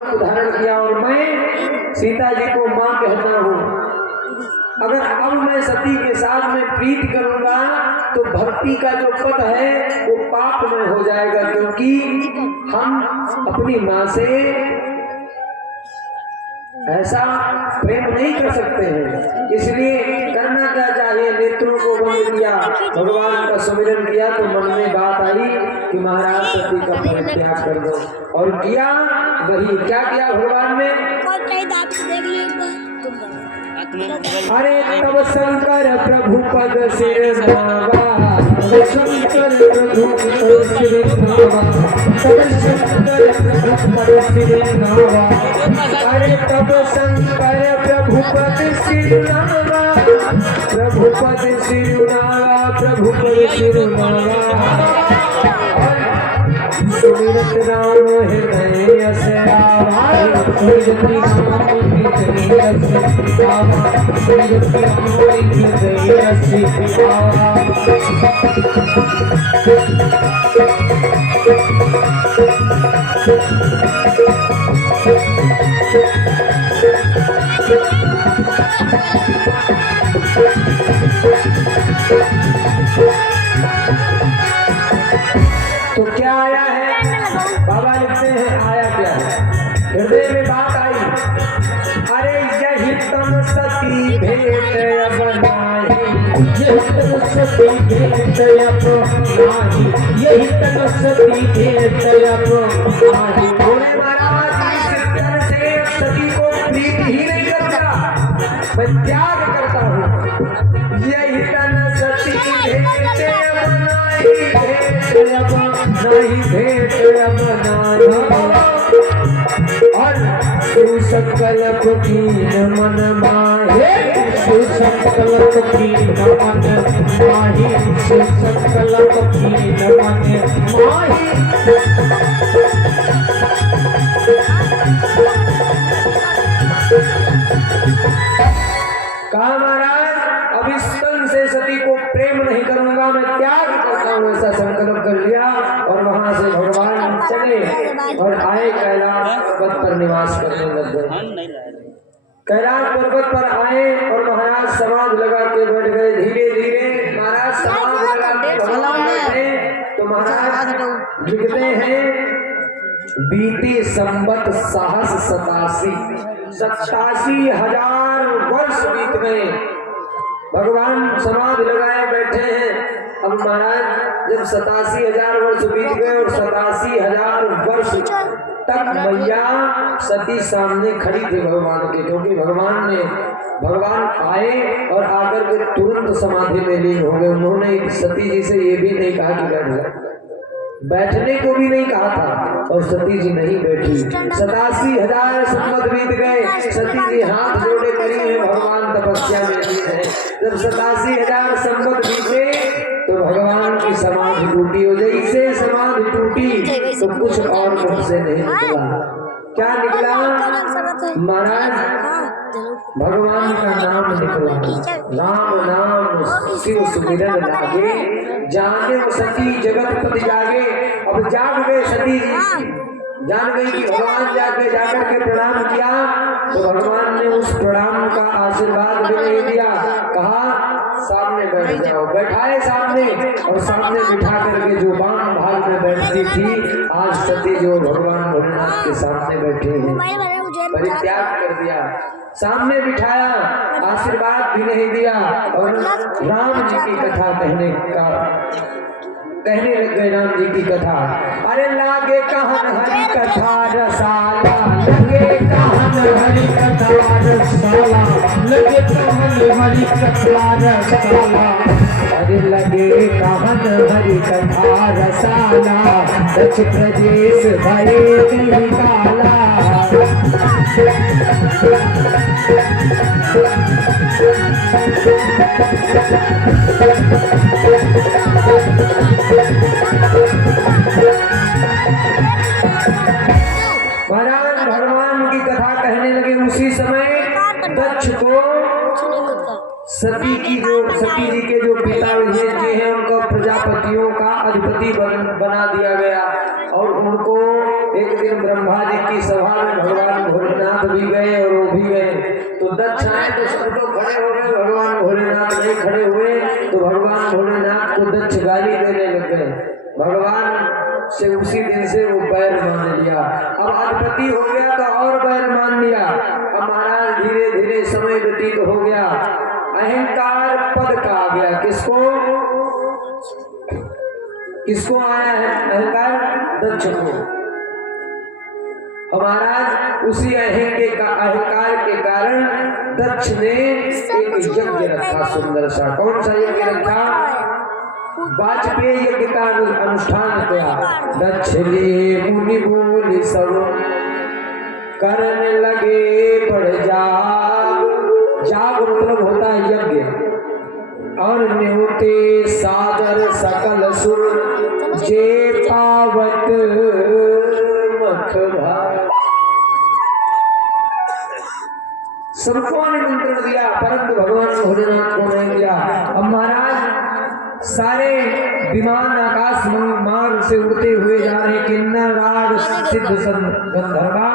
धारण किया और मैं सीता जी को मां कहता हूँ। अगर अब मैं सती के साथ में प्रीत करूंगा तो भक्ति का जो पद है वो पाप में हो जाएगा, क्योंकि हम अपनी मां से ऐसा प्रेम नहीं कर सकते हैं। इसलिए करना क्या चाहिए, नेत्रों को बंद किया, भगवान का सुमिरन किया तो मन में बात आई कि महाराज सती का परित्याग कर दो, और किया वही। क्या किया भगवान ने? अरे तब शंकर प्रभु पद सिर नावा, शंकर प्रभु पद सिर नावा, तब शंकर प्रभु पद सिर नावा। अरे तब शंकर प्रभु पद सिर नावा, प्रभु पद सिर नावा, प्रभु पद सिर नावा। सुमिरत राम हृदय से आवा, सुमिरत राम हृदय से आवा, सुमिरत राम हृदय से आवा। तो क्या आया है? बाबा लिखते हैं आया क्या है? हृदय में बात आई, अरे यही तम सती भेंट अपनाई, यही तम सती भेंट अपनाई, यही तम सती भेंट अपनाई। बोले महाराज से सती को प्रीत ही नहीं करता, मैं त्याग करता हूँ। यही तम सती भेंट अपनाई, नहीं भेंट अपनाई, और सुसंकल्प कीन मन माहे, सुसंकल्प कीन मन माही, सुसंकल्प कीन मन माही। कहा महाराज अब इस तन से सती को प्रेम नहीं करूंगा, मैं त्याग करता हूँ, ऐसा संकल्प कर लिया। और वहां से भगवान चले और आए कैलाश पर्वत पर निवास करने लग गए। कैलाश पर्वत पर आए और महाराज समाधि लगा के बैठ गए। धीरे धीरे महाराज समाधि लगा के तो महाराज लिखते हैं बीते संवत सहस 87,000 वर्ष बीत गए। भगवान समाधि लगाए बैठे हैं। अब महाराज जब 87,000 वर्ष बीत गए और 87,000 वर्ष तक मैया सती सामने खड़ी थी भगवान के, क्योंकि भगवान आए और आकर के तुरंत समाधि में लीन हो गए। उन्होंने सती जी से ये भी नहीं कहा कि बैठ जाए, बैठने को भी नहीं कहा था, और सती जी नहीं बैठी। 87,000 संवत बीत गए। सती जी हाथ जोड़े खड़ी हैं, भगवान तपस्या में लीन है। जब 87,000 संवत बीते तो भगवान की समाधि टूटी। हो जैसे समाधि टूटी तो कुछ और मुख से नहीं निकला। क्या निकला महाराज? भगवान का नाम निकला। राम नाम शिव सुमिरन लागे, जाने सती जगत पति जागे। अब जाग गए सती जी, जान गई कि भगवान जाकर के प्रणाम किया तो भगवान ने उस प्रणाम का आशीर्वाद भी नहीं दिया। कहा सामने बैठ जाओ, बैठाए सामने, और सामने बिठा करके जो बाण भाग में बैठती थी, आज सती जो भगवान भोलेनाथ के सामने बैठे हैं, परित्याग कर दिया। सामने बिठाया, आशीर्वाद भी नहीं दिया, और राम जी की कथा कहने लग गए। राम जी की कथा, अरे लागे कहन हरि कथा रसाला, लगे कहन हरि कथा रसाला, लगे कहन हरि कथा रसाला, अरे लगे कहन हरि कथा रसाला, दक्ष प्रदेश भये नहीं काला। महाराज भगवान की कथा कहने लगे। उसी समय दक्ष को सती जी के जो पिता जी हैं उनको प्रजापतियों का अधिपति बना दिया गया, और उनको एक दिन ब्रह्मा जी की सभा में भगवान भोलेनाथ भी गए और वो भी गए। तो दक्ष आए तो सब लोग खड़े हो गए, भगवान भोलेनाथ नहीं खड़े हुए तो भगवान भोलेनाथ को दक्ष गाली देने लग गए। भगवान से उसी दिन से वो बैर मान लिया। अब अधिपति हो गया तो और बैर मान लिया। अब महाराज धीरे धीरे समय व्यतीत हो गया, अहंकार पद का आ गया। किसको किसको आया है अहंकार? दक्ष को। महाराज उसी अहंकार के कारण दक्ष ने एक यज्ञ रखा, सुंदर सा। कौन सा यज्ञ रखा? वाजपेयी यज्ञ का अनुष्ठान किया। दक्ष ने मुनि बोले सब करने लगे पड़ जाग। जाग मतलब होता है यज्ञ। और न्योते सादर सकल सुर जे पावत मख भाग। सबको निमंत्रण दिया परंतु भगवान भोलेनाथ को नहीं दिया। अब महाराज सारे विमान आकाश मार्ग से उड़ते हुए जा रहे। किन्नर राज सिद्ध गंधर्वा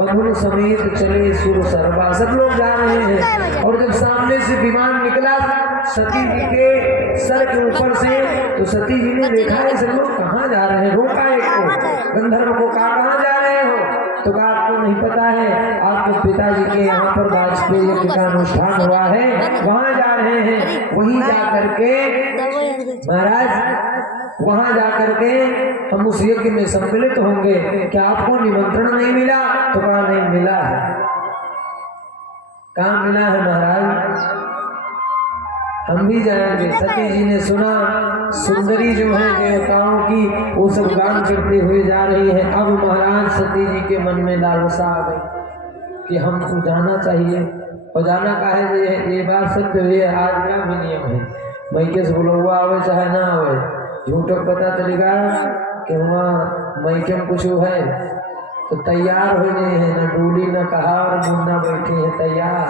बंधुन समेत चले सुर सर्वा। सब लोग जा रहे हैं और जब सामने से विमान निकला सती जी के सर के ऊपर से, तो सती जी ने देखा है सब लोग कहाँ जा रहे हैं। रोका एक को, गंधर्व को कहा कहाँ जा रहे हो? तो कहा आपको नहीं पता है, आपके पिताजी के यहाँ पर वाजपेयी यज्ञ का अनुष्ठान हुआ है, वहाँ जा रहे हैं। वहीं जा करके महाराज, वहाँ जा करके हम उस यज्ञ में सम्मिलित होंगे। क्या आपको निमंत्रण नहीं मिला? तो कहा नहीं मिला है। कहाँ मिला है महाराज? हम भी जाएंगे। सती जी ने सुना सुंदरी जो है देवताओं की वो सब गान करते हुए जा रही है। अब महाराज सती जी के मन में लालसा आ गई कि हमको जाना चाहिए। और जाना का है ये बात सत्य है, आज का भी नियम है। मैके से बोलो आवे चाहे ना आवे, झूठो पता चलेगा कि वहाँ मैके में कुछ है तो तैयार हो गए हैं। न डोली न कहार मुन्ना बैठे हैं तैयार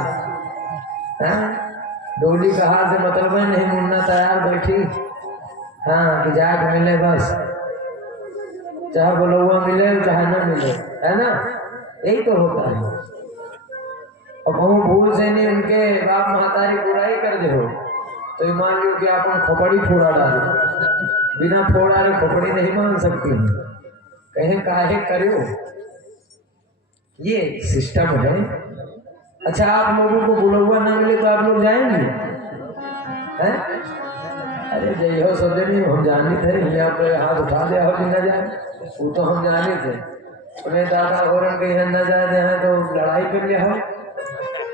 है। डोली कहार से मतलब है नहीं, मुन्ना तैयार बैठी। हाँ कि जाके मिले बस, चाहे बोलुआ मिले चाहे ना मिले, है ना? यही तो होता है। अब वो भूल से नहीं उनके बाप महतारी बुराई कर दे हो तो मान लो कि आप खोपड़ी फोड़ा डालो। बिना फोड़ा रे खोपड़ी नहीं मान सकती, कहें काहे करो, ये सिस्टम है। अच्छा आप लोगों को बुलौआ ना मिले तो आप लोग जाएंगे हैं? अरे जय हो सब जनी, हम जाने थे यहाँ पे हाथ उठा दिया हो न जाए, वो तो हम जाने थे। उन्हें दादा होरन के यहाँ न जाते हैं तो लड़ाई कर लिया हो,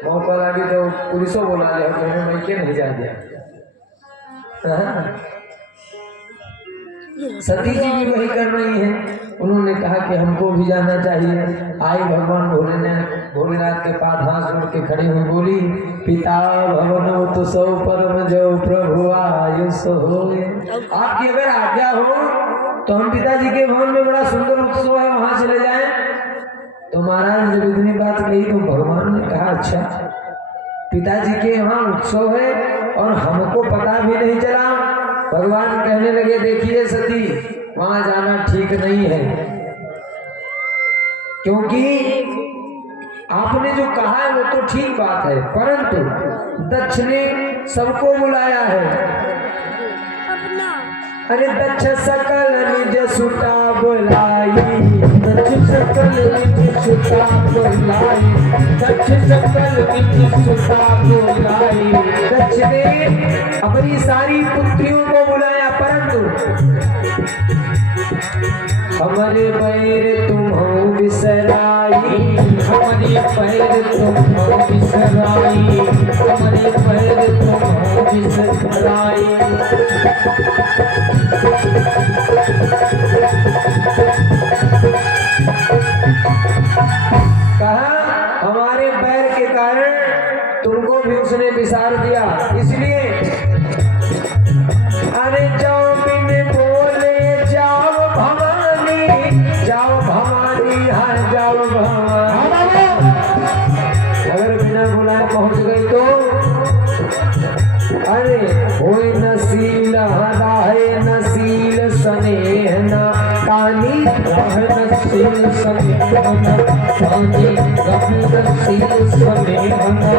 मौका लगी तो पुलिसों बोला लिया हो, तो मैं क्या नहीं जा दिया। सती जी भी वही कर रही हैं। उन्होंने कहा कि हमको भी जाना चाहिए। आई भगवान भोलेनाथ के पास हाथ जोड़ के खड़ी हुई बोली, पिता भवनो तो सौ परम जो प्रभु आयुष हो। आपकी अगर आज्ञा हो तो हम पिताजी के भवन में बड़ा सुंदर उत्सव है, वहां चले जाएं। तो महाराज जब इतनी बात कही तो भगवान ने कहा अच्छा पिताजी के यहाँ उत्सव है और हमको पता भी नहीं चला। भगवान कहने लगे देखिए सती, वहां जाना ठीक नहीं है, क्योंकि आपने जो कहा है वो तो ठीक बात है, परंतु दक्ष ने सबको बुलाया है। अरे दक्ष सकल निज सुता बुलाई, दक्ष सकल निज सुता बुलाई, दक्ष सकल निज सुता बुलाई। दक्ष ने अपनी सारी पुत्रियों को बुलाया, परंतु हमारे पैर तुम हो बिसराई, हमारे पैर तुम हो बिसराई, हमारे पैर तुम हो बिसराई। कहा हमारे पैर के कारण तुमको भी उसने बिसार दिया, इसलिए अरे जाओ बिन बोले जाओ भवानी, जाओ भवानी, हाँ जाओ भवानी। अगर बिना बुलाए पहुंच गई तो अरे होई नसील हदाए नसील स्नेह न पानी रहनशील समेहना पानी रहनशील समेहना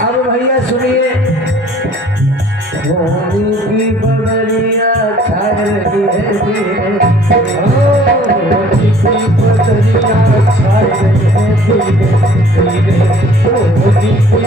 अब भैया सुनिए, होली की बदरिया छा रही है होली की बदरिया छा रही है धीरे धीरे होली की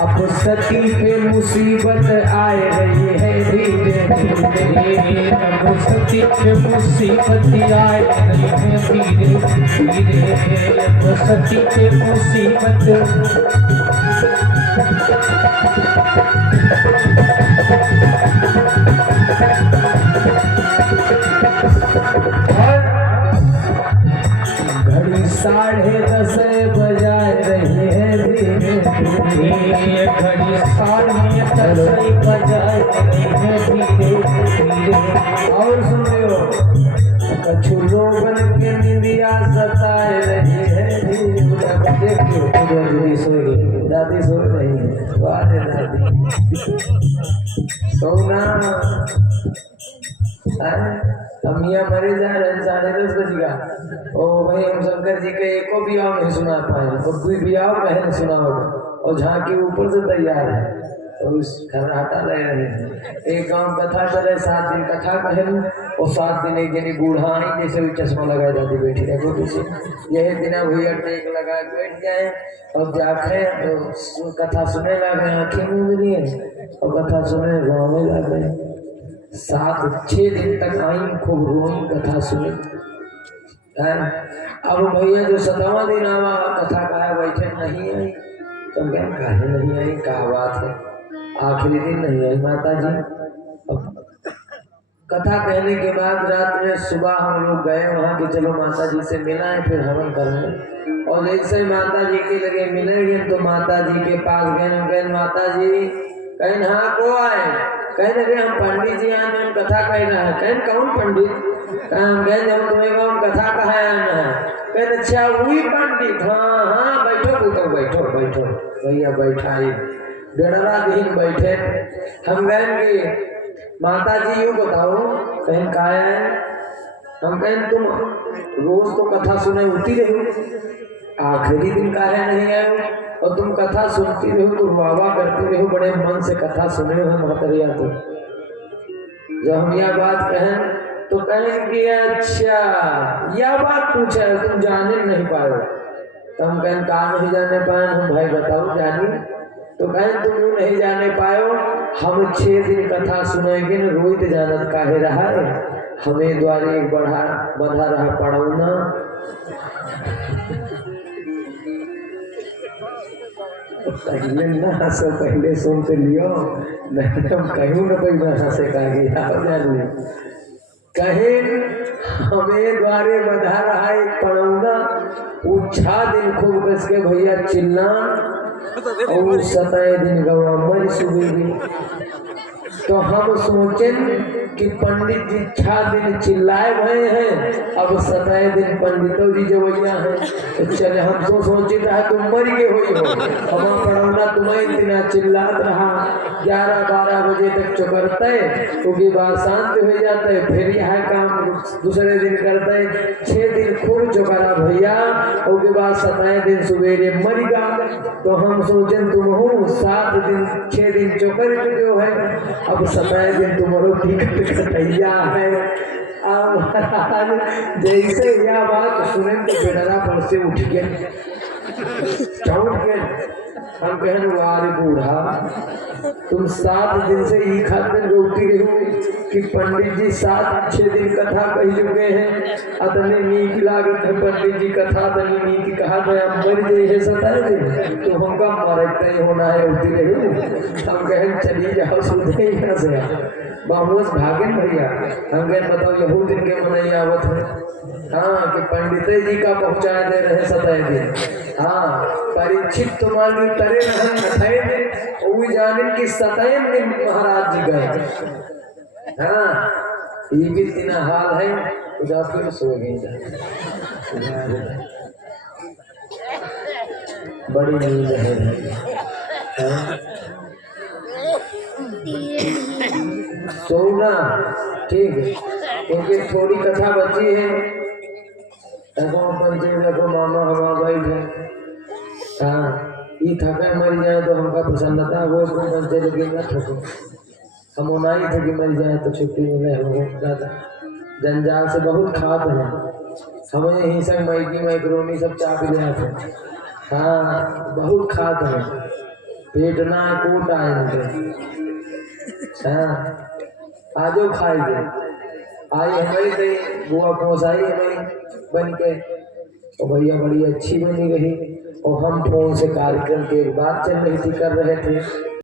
अब सती पे मुसीबत आए रही है धीरे धीरे। अब सती पे मुसीबत आए रही है धीरे धीरे। अब सती पे मुसीबत घड़ी 10:30 बजाए रही है धीरे धीरे। घड़ी 10:30 बजाए रही है धीरे धीरे। और सुन रहे हो, कछु लोगन के निंदिया सताए रही है धीरे धीरे। देखियो दादी सो रही, दादी सो रही है। वाह रे दादी, सोना अमिया मरे जा रहे 10:30 बजेगा। ओ भाई, हम शंकर जी के एको भी आओ नहीं सुना पाए, तो कोई भी आओ कहे नहीं सुना होगा। और झांकी ऊपर से तैयार है, तो उस खराटा ले रहे हैं। एक गांव कथा चले, 7 दिन कथा कहे, और 7 दिन एक जनी बूढ़ा आई जैसे भी चश्मा लगाए जाती बैठी देखो पीछे। यही दिन भैया टेक लगा बैठ जाए और जाके तो कथा सुने लगे, आँखें मूंद लिए और कथा सुने गाँव में लगे। 7-6 दिन तक आई, खूब रोई, कथा सुनी। अब भैया जो 7वां दिन आवा कथा कहा बैठे नहीं आई, तो क्या काहे नहीं आई, क्या बात है, आखिरी दिन नहीं आई माता जी। अब कथा कहने के बाद रात में सुबह हम लोग गए वहाँ कि चलो माता जी से मिला है, फिर हवन करने। और जैसे माता जी के लगे मिलेंगे तो माता जी के पास गए, माता जी कहीं हाँ को आए, कह रहे हम पंडित जी आए हैं, कथा कह रहा है। कहें कौन पंडित? हम गए जब तुम्हें को हम कथा कहा आना है। कहें अच्छा वही पंडित, हाँ हाँ बैठो पुत्र, बैठो बैठो। भैया बैठाई, 1.5 दिन बैठे। हम गए माता जी यूँ बताओ, कहीं कहा है? हम कहें तुम रोज तो कथा सुने उठी रही, आखिरी दिन काहे नहीं आए? और तुम कथा सुनती रहो तो वाह करती रहो, बड़े मन से कथा सुने हो महतरिया। तो जब हम यह बात कहें तो कहेंगे अच्छा यह बात पूछा है, तुम जाने नहीं पाए। तो हम कहें कहा नहीं जाने पाए? हम भाई बताओ जानी। तो कहें तुम यूँ नहीं जाने पाए, हम 6 दिन कथा सुनेंगे न रोहित जानत काहे रहा है, हमें द्वारे एक बंधा रहा पड़ौना। पहले ना हंसो, पहले सुन तो लियो, नहीं तो कहूँ ना कोई मैं हंसे कहा कहे हमें द्वारे बधा रहा एक पड़ौना। पूछा दिन खूब कस के भैया चिल्ला, और 7 दिन गवा मर सुबह। तो हम सोचे कि पंडित जी 6 दिन चिल्लाए भये हैं, अब 7 दिन पंडितों जी जवैया हैं। तो चले हम तो सोचे रहा तुम मर गए हुई हो, हम पढ़ौना तुम्हें इतना चिल्लात रहा। 11-12 बजे तक चुकरते, क्योंकि बात शांत हो जाते, फिर यह काम दूसरे दिन करते। 6 दिन खूब चुकरा भैया, उसके बाद 7 दिन सवेरे मर गया। तो हम सोचे तुम हो 7 दिन 6 दिन चुकर चुके है, अब 7 दिन तुम्हारो टिकट कटैया है। अब जैसे यह बात सुने तो बेडरा पर से उठ गए, चौंक गए। हम कहने वारे बूढ़ा, तुम 7 दिन से ही खाते रोटी रही, कि पंडित जी 7-6 दिन कथा कह चुके हैं। अतने नीक लागत है पंडित जी कथा तनी नीक कहा मैं मर जाए है 17 दिन तो हमका मरते ही होना है उठी रही हम कहें चली जाओ सुधे यहाँ से बाबूस भागन भैया हम कहें बताओ यहू दिन के मनाई आवत है। हाँ कि पंडित जी का पहुंचा दे रहे 17 दिन। हाँ परीक्षित तुम्हारी तरे रहन 28 दिन वो जाने कि 27 दिन महाराज जी गए। हाँ ये भी इतना हाल है उधर फिर सो गई बड़ी नींद है। हाँ? सोना ठीक है क्योंकि थोड़ी कथा बची है। देखो पंचे देखो मामा हवा बैठ है। हाँ ये थका मर जाए तो हमका प्रसन्नता वो पंचे लगेगा थको हम उनाई थे कि मर जाए तो छुट्टी मिले हो दादा जंजाल से बहुत खात है हमें यहीं से मैगी मैक्रोनी सब चाप लिया थे। हाँ बहुत खात है पेट ना कोट आए। हाँ आजो खाएंगे आई हमारी गई बुआ पहुँचाई हमारी बन के और भैया बड़ी अच्छी बनी रही और हम फोन से कार्यक्रम की एक बात चल रही थी कर रहे थे।